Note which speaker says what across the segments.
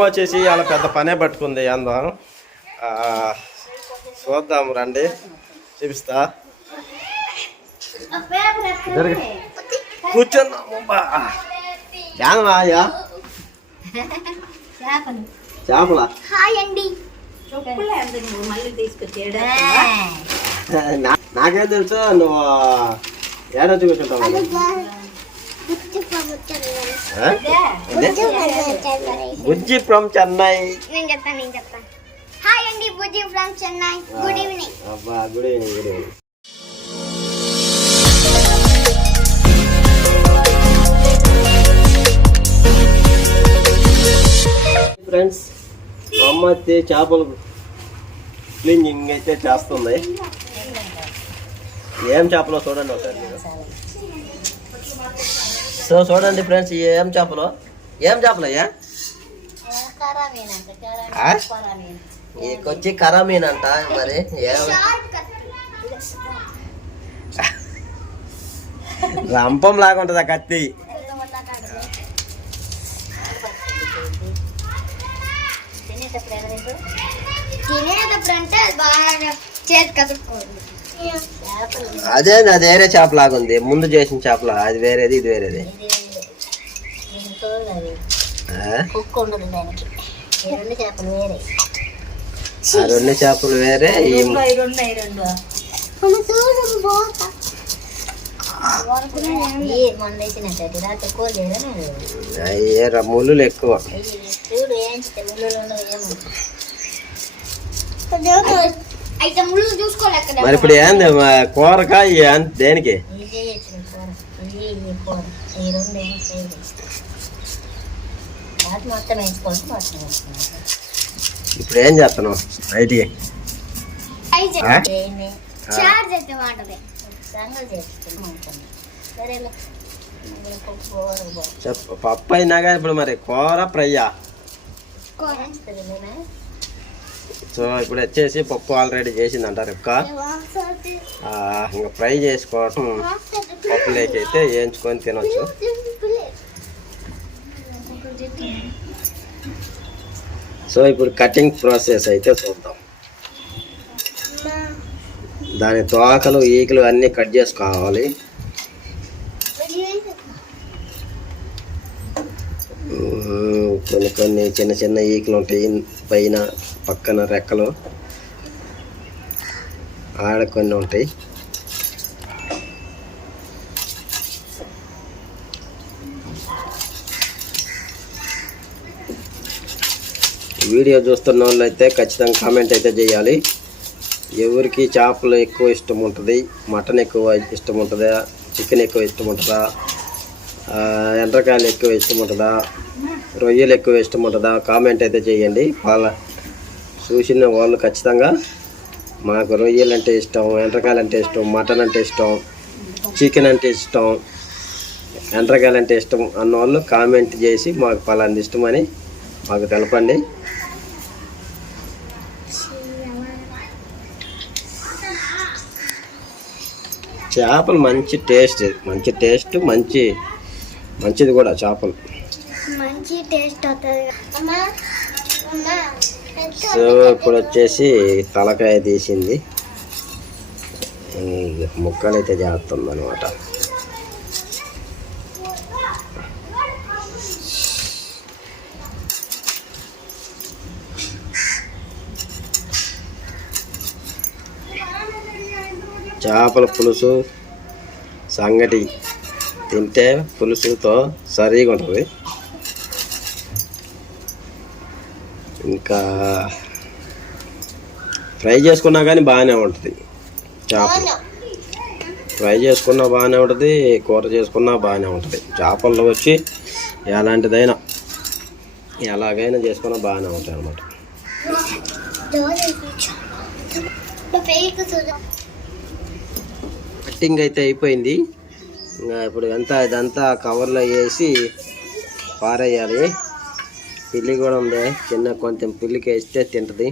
Speaker 1: అమ్మ వచ్చేసి అలా పెద్ద పనే పట్టుకుంది అందం ఆ, చూద్దాం రండి. చూపిస్తా. యానమాయా
Speaker 2: చేపలు
Speaker 1: నాకేం తెలుసు నువ్వు. ఆ? ఏంది? బుజ్జి ఫ్రమ్ చెన్నై.
Speaker 2: నేను చెప్తాను నేను చెప్తాను హాయ్ అండి Bujji from Chennai. Good evening
Speaker 1: అబ్బా good evening good evening friends మా అమ్మ అయితే చేపలు క్లీనింగ్ అయితే చేస్తుంది. ఏం చేపలో చూడండి ఒకసారి. సో చూడండి ఫ్రెండ్స్ ఏం చేపలు? ఏం చేపలు అయ్యా ఆ? ఈకొచ్చి కరామీన్ అంట మరి ఏం? రంపం లాగా ఉంటుంది ఆ కత్తి.
Speaker 2: అది
Speaker 1: అదే వేరే చేప లాగా ఉంది. ముందు చేసిన చేపల? అది వేరేది ఇది వేరేది?
Speaker 3: కుక్క ఉండదు దానికి. ఈ రెండు చేపలు వేరే.
Speaker 1: ఆ రెండు చేపలు ఈ అయ్యే ర- ముళ్ళులు ఎక్కువ. మరి ఇప్పుడు ఏంది కూరకాయ దేనికి?
Speaker 3: కూర. మొత్తం వేసుకోవచ్చు మొత్తం
Speaker 1: ఇప్పుడు ఏం చేస్తున్నావు
Speaker 2: చార్జ్ అయితే
Speaker 1: చెప్పు పప్పు అయినా కానీ ఇప్పుడు మరి కూర ఫ్రైయా సో ఇప్పుడు వచ్చేసి పప్పు ఆల్రెడీ చేసిందంట రెక్క ఇంకా ఫ్రై చేసుకోవటం పప్పులోకి అయితే వేయించుకొని తినొచ్చు. సో ఇప్పుడు కటింగ్ ప్రాసెస్ అయితే చూద్దాం. దాని తోకలు ఈకలు అన్నీ కట్ చేసుకోవాలి. కొన్ని కొన్ని చిన్న చిన్న ఈకలు ఉంటాయి. పైన పక్కన రెక్కలు. ఆడ కొన్ని ఉంటాయి. వీడియో చూస్తున్న వాళ్ళు అయితే ఖచ్చితంగా కామెంట్ అయితే చేయాలి. ఎవరికి చేపలు ఎక్కువ ఇష్టం ఉంటుంది మటన్ ఎక్కువ ఇష్టం ఉంటుందా చికెన్ ఎక్కువ ఇష్టం ఉంటుందా ఎండ్రకాయలు ఎక్కువ ఇష్టం ఉంటుందా రొయ్యలు ఎక్కువ ఇష్టం ఉంటుందా కామెంట్ అయితే చేయండి. వాళ్ళ చూసిన వాళ్ళు ఖచ్చితంగా మాకు రొయ్యలు అంటే ఇష్టం ఎండ్రకాయలు అంటే ఇష్టం మటన్ అంటే ఇష్టం చికెన్ అంటే ఇష్టం ఎండ్రకాయలు అంటే ఇష్టం అన్న వాళ్ళు కామెంట్ చేసి మాకు పలాంటి ఇష్టమని మాకు తెలపండి. చేపలు మంచి టేస్ట్ మంచి టేస్ట్ మంచి మంచిది కూడా చేపలు.
Speaker 2: మంచి టేస్ట్
Speaker 1: సో ఇప్పుడు వచ్చేసి తలకాయ తీసింది. ఈ ముక్కలు అయితే చేస్తుంది అనమాట చేపల పులుసు సంగటి తింటే పులుసుతో సరిగా ఉంటుంది. ఇంకా ఫ్రై చేసుకున్నా కానీ బాగానే ఉంటుంది. చేపలు ఫ్రై చేసుకున్నా బాగానే ఉంటుంది కూర చేసుకున్నా బాగానే ఉంటుంది. చేపల్లో వచ్చి ఎలాంటిదైనా ఎలాగైనా చేసుకున్నా బాగానే ఉంటాయి అన్నమాట కట్టింగ్ అయితే అయిపోయింది. ఇంకా ఇప్పుడు అంతా ఇదంతా కవర్లో వేసి పారేయాలి. పిల్లి కూడా ఉంది. చిన్న కొంచెం పిల్లికి వేస్తే తింటుంది.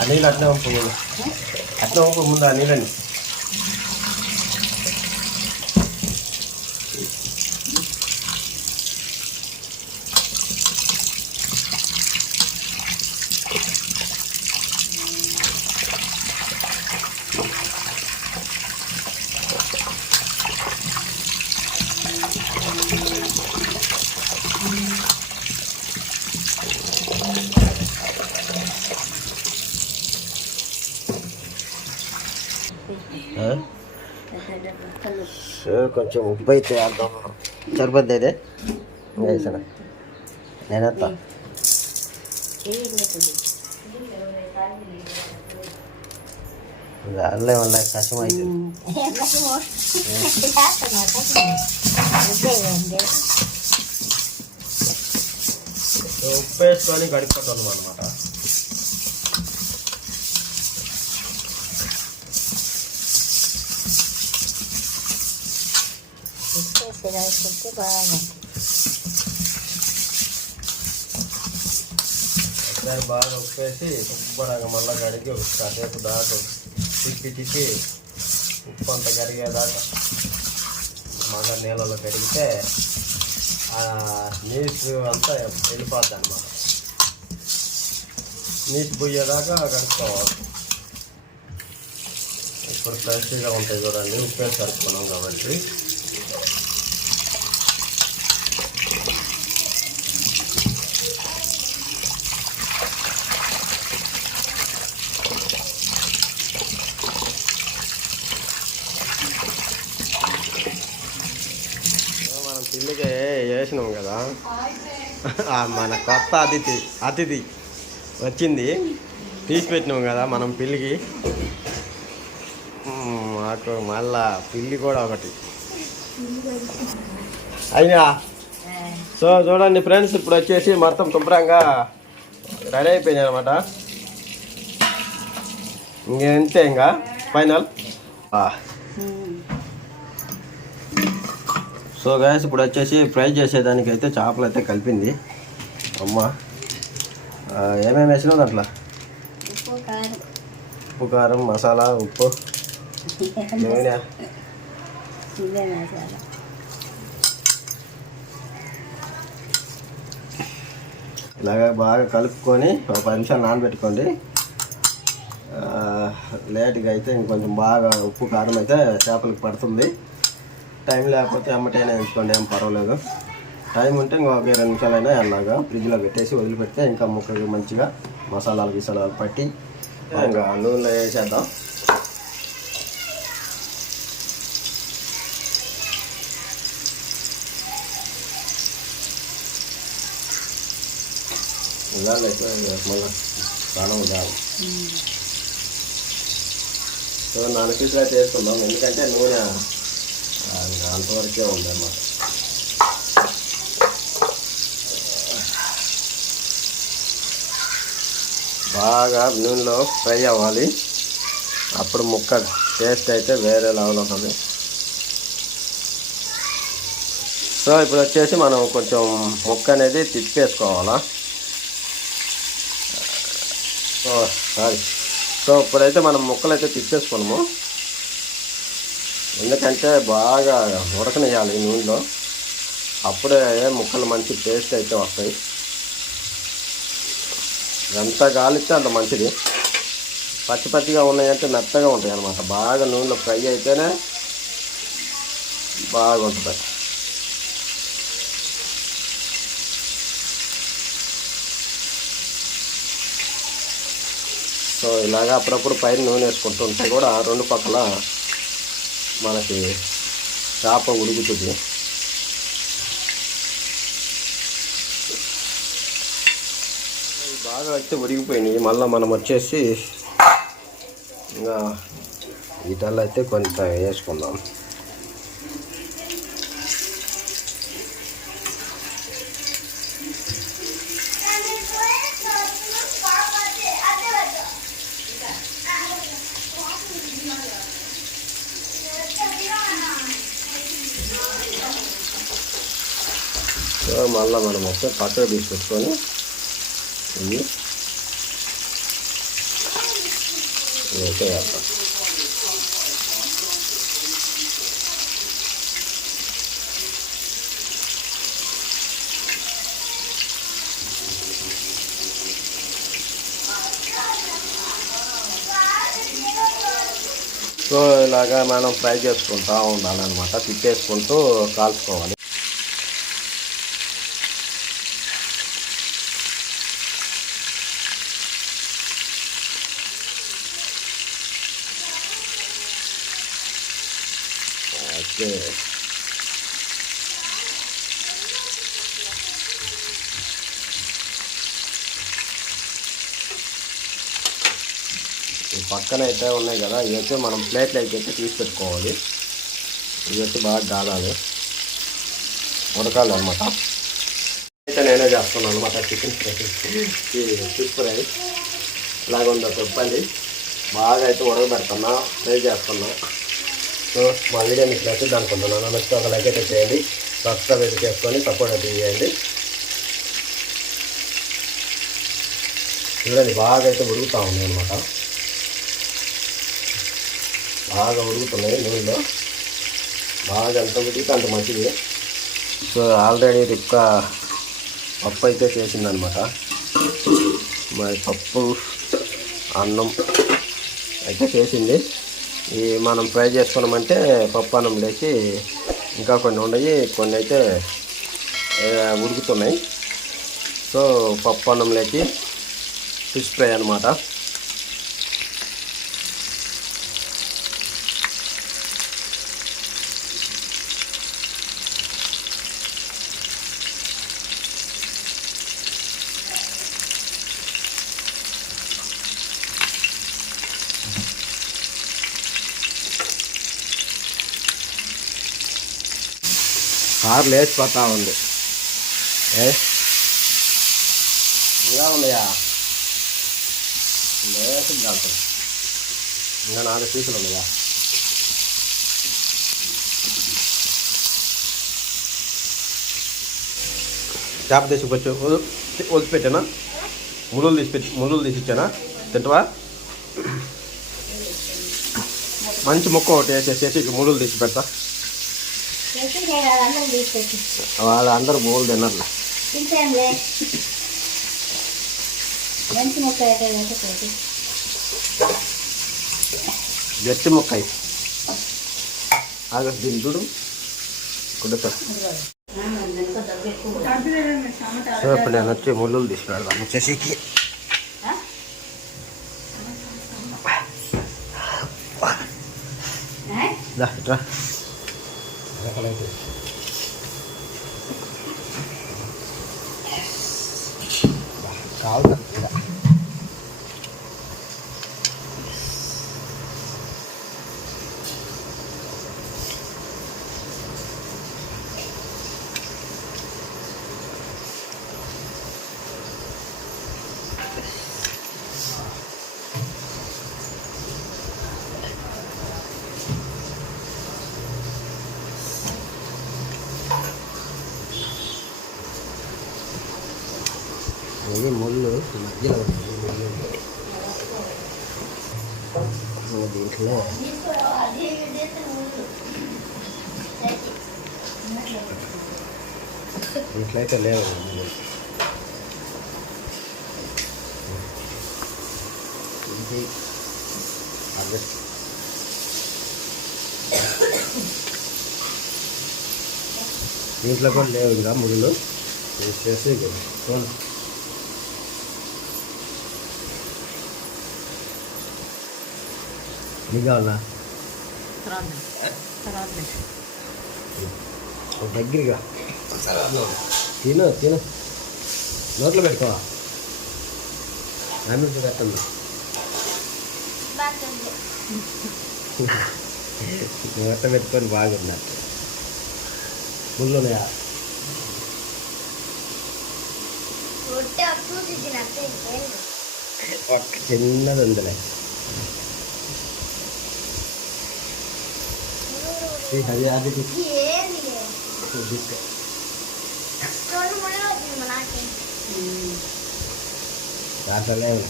Speaker 1: ఆ నీళ్ళు అట్లా పంపు అట్లా పంపు ముందు ఆ నీళ్ళని సో కొంచెం ఉప్పు అయితే వేద్దాం. సరిపోద్ది అయితే వేసాను నేనేస్తా రాలే వల్ల కష్టం అవుతుంది ఉప్పు వేసుకొని గడిపోతాను అనమాట.
Speaker 3: బాగా
Speaker 1: ఒకసారి బాగా ఉప్పేసి శుభ్రంగా మళ్ళీ కడిగి ఒక కాసేపు దాకా తిప్పి తిప్పి ఉప్పు అంత కరిగేదాకా మళ్ళీ నీళ్ళలో కడిగితే ఆ నీసు అంతా వెళ్ళిపోద్ది అనమాట నీటి పోయేదాకా కడుక్కోవాలి ఇప్పుడు ఫ్రెష్గా ఉంటాయి చూడండి ఉప్పేసి కడుక్కున్నాం కాబట్టి ఇందుకే చేసినాం వేసినాం కదా మన కొత్త అతిథి అతిథి వచ్చింది. తీసి పెట్టినాం కదా మనం పిల్లికి మాకు మళ్ళా పిల్లి కూడా ఒకటి. అయినా? సో చూడండి ఫ్రెండ్స్ ఇప్పుడు వచ్చేసి మొత్తం శుభ్రంగా రెడీ అయిపోయింది అనమాట ఇంకంతే ఇంకా? ఫైనల్? సో గాయస్ ఇప్పుడు వచ్చేసి ఫ్రై చేసేదానికి అయితే చేపలు అయితే కలిపింది. అమ్మ. ఏమేమి వేసినావు దాంట్లో?
Speaker 3: ఉప్పు కారం.
Speaker 1: మసాలా ఉప్పు. ఇలాగ బాగా కలుపుకొని ఒక పది నిమిషాలు నానబెట్టుకోండి. లేట్గా అయితే ఇంకొంచెం బాగా ఉప్పు కారం అయితే చేపలకు పడుతుంది. టైం లేకపోతే అమ్మటైనా ఎంచుకోండి ఏం పర్వాలేదు. టైం ఉంటే ఇంకొక ఇరవై నిమిషాలైనా అలాగా ఫ్రిడ్జ్లో పెట్టేసి వదిలిపెడితే ఇంకా ముక్కకి మంచిగా మసాలాలు గిసాలాలు పట్టి ఇంకా నూనెలో వేసేద్దాం. ఇదాలు ఎక్కువ మళ్ళీ ప్రాణం కాదు సో నాలుగు పీసులు అయితే వేసుకుందాం. ఎందుకంటే నూనె ఇంకా అంతవరకే ఉంది అన్నమాట బాగా నూనెలో ఫ్రై అవ్వాలి. అప్పుడు ముక్క టేస్ట్ అయితే వేరే లెవెల్ ఉంటుంది సో ఇప్పుడు వచ్చేసి మనం కొంచెం ముక్క అనేది తిప్పేసుకోవాలా? So sorry. సో ఇప్పుడైతే మనం ముక్కలు అయితే తిప్పేసుకున్నాము. ఎందుకంటే బాగా ఉడకనియాలి నూనెలో. అప్పుడే ముక్కలు మంచి టేస్ట్ అయితే వస్తాయి. ఎంత గాలిస్తే అంత మంచిది. పచ్చి పచ్చిగా ఉన్నాయంటే మెత్తగా ఉంటాయి అన్నమాట. బాగా నూనెలో ఫ్రై అయితేనే బాగుంటుంది సో ఇలాగ అప్పుడప్పుడు పైన నూనె వేసుకుంటుంటే కూడా రెండు పక్కల మనకి చేప ఉడుకుతుంది. బాగా అయితే ఉడిగిపోయినాయి మళ్ళీ మనం వచ్చేసి ఇంకా వీటల్లో అయితే కొంత వేసుకుందాం సో మళ్ళీ మనం వస్తే పక్కన తీసి పెట్టుకొని ఇవి వేసేయాలి. సో ఇలాగా మనం ఫ్రై చేసుకుంటూ ఉండాలన్నమాట. తిప్పేసుకుంటూ కాల్చుకోవాలి ఓకే పక్కన అయితే ఉన్నాయి కదా ఇవి వచ్చి మనం ప్లేట్లోకి అయితే తీసి పెట్టుకోవాలి ఇవి వచ్చి బాగా గాలాలి. ఉడకాలి అనమాట అయితే నేనే చేస్తున్నాను అనమాట చికెన్ ఫిష్ ఫ్రై ఇలాగుందో చెప్పండి. బాగా అయితే ఉడకబెడుతున్నా ఫ్రై చేస్తున్నా. సో మా వీడియో మీకు నచ్చింది అనుకుంటున్నాను. నచ్చితే ఒక లైక్ అయితే చేయండి. సబ్స్క్రైబ్ అయితే చేసుకొని సపోర్ట్ అయితే చేయండి. చూడండి బాగా అయితే ఉడుకుతా ఉంది అనమాట బాగా ఉడుకుతున్నాయి నూనెలో. బాగా ఎంత ఉడికితే అంత మంచిది. సో ఆల్రెడీ రిక్క పప్పు అయితే చేసిందనమాట మరి పప్పు అన్నం అయితే చేసింది. ఈ మనం ఫ్రై చేసుకున్నామంటే పప్పు అన్నం లేచి ఇంకా కొన్ని ఉన్నాయి కొన్ని అయితే ఉడుకుతున్నాయి. సో పప్పు అన్నం లేచి ఫిష్ ఫ్రై అనమాట కారు లేచిపోతా ఉంది. ఏ? ఇంకా ఉన్నాయా? లేచింది కాలుతుంది ఇంకా నాలుగు పీసులు ఉన్నాయా? చేప తీసుకొచ్చి వదిలిపెట్టానా ముళ్ళు తీసి పెట్టి ముళ్ళు తీసి ఇచ్చానా తింటవా? మంచి ముక్క ఒకటి వేసేసేసి ఇక ముళ్ళు తీసి పెడతా
Speaker 3: చేసి నేను అన్నం తీసుకొచ్చి
Speaker 1: వాళ్ళ అందరూ బోల్ తిన్నారులే
Speaker 3: తింటాంలే మంచి ముక్క అయితే వేసుకోండి
Speaker 1: గట్టి మొక్క అయి ఆగ దీని చూడు. కుడతా సో ఇప్పుడు నేను వచ్చి ముళ్ళు తీసి పెడదాం వచ్చేసికి దా ఇట్రా కావాలి ఇది ముళ్ళు మధ్యలో ఉంటుంది ముళ్ళు దీంట్లో. దీంట్లో అయితే లేవు ఇది అదే దీంట్లో కూడా లేవు ఇంకా ముళ్ళు. చేసి చూడండి నీకు కావాలా ఒక దగ్గరగా తిను తిను. నోట్లో పెట్టుకోవా? ఆమె పెట్టండి నోట్లో పెట్టుకొని బాగున్నా. ముళ్ళున్నాయా?
Speaker 2: రొట్టె చూసి తినట్టే
Speaker 1: ఒక్క చిన్నది ఉందిలే. ఈ అది అది తీసుకో.
Speaker 2: ఏది
Speaker 1: తీసుకో.
Speaker 2: రెండు ముళ్ళు వచ్చింది మా నాకే
Speaker 1: దాంట్లో లేవు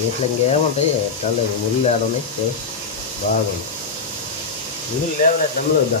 Speaker 1: ఇట్లా ఇంకేముంటాయి ఎట్లా లేదు ముళ్ళు లేడని బాగుంది ముళ్ళు లేవనే దమ్ములు వద్దా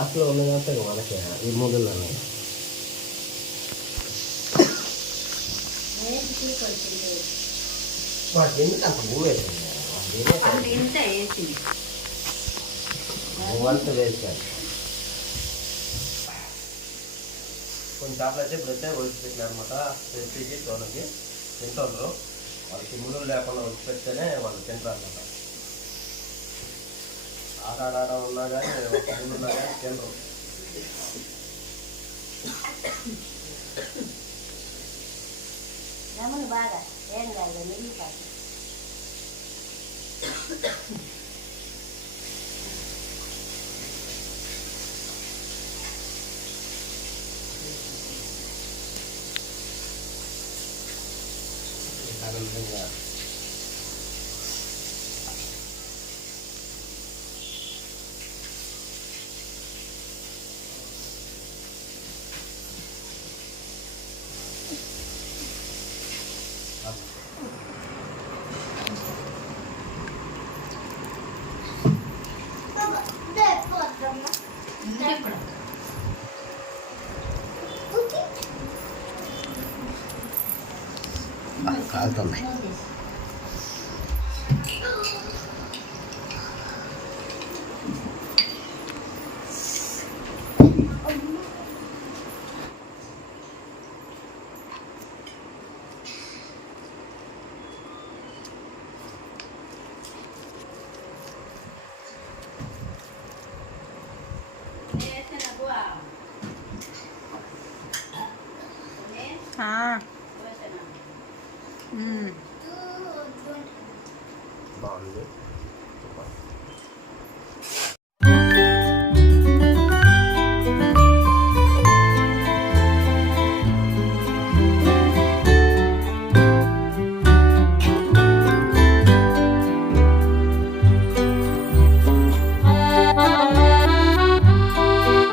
Speaker 1: లాస్ట్లో ఉన్నదంతా మనకి ఈ మూడులో వాడు ఎందుకు అంత మూవ్ వంట వేసారు కొన్ని చేపలు అయితే ఇప్పుడు అయితే ఒలిచిపెట్టినా అనమాట రెసిపీకి తోనకి తింటుండ్రు. వాళ్ళకి ముళ్ళు లేకుండా ఒలిచిపెడితేనే వాళ్ళు తింటారు అనమాట ఆడాడ ఉన్నా కానీ ముళ్ళు ఉన్నా కానీ తినరు
Speaker 3: బాగా ఏం కాదు. నీళ్ళు కాదు
Speaker 1: これ。あ、変わったね。
Speaker 4: ఆ. ఉమ్.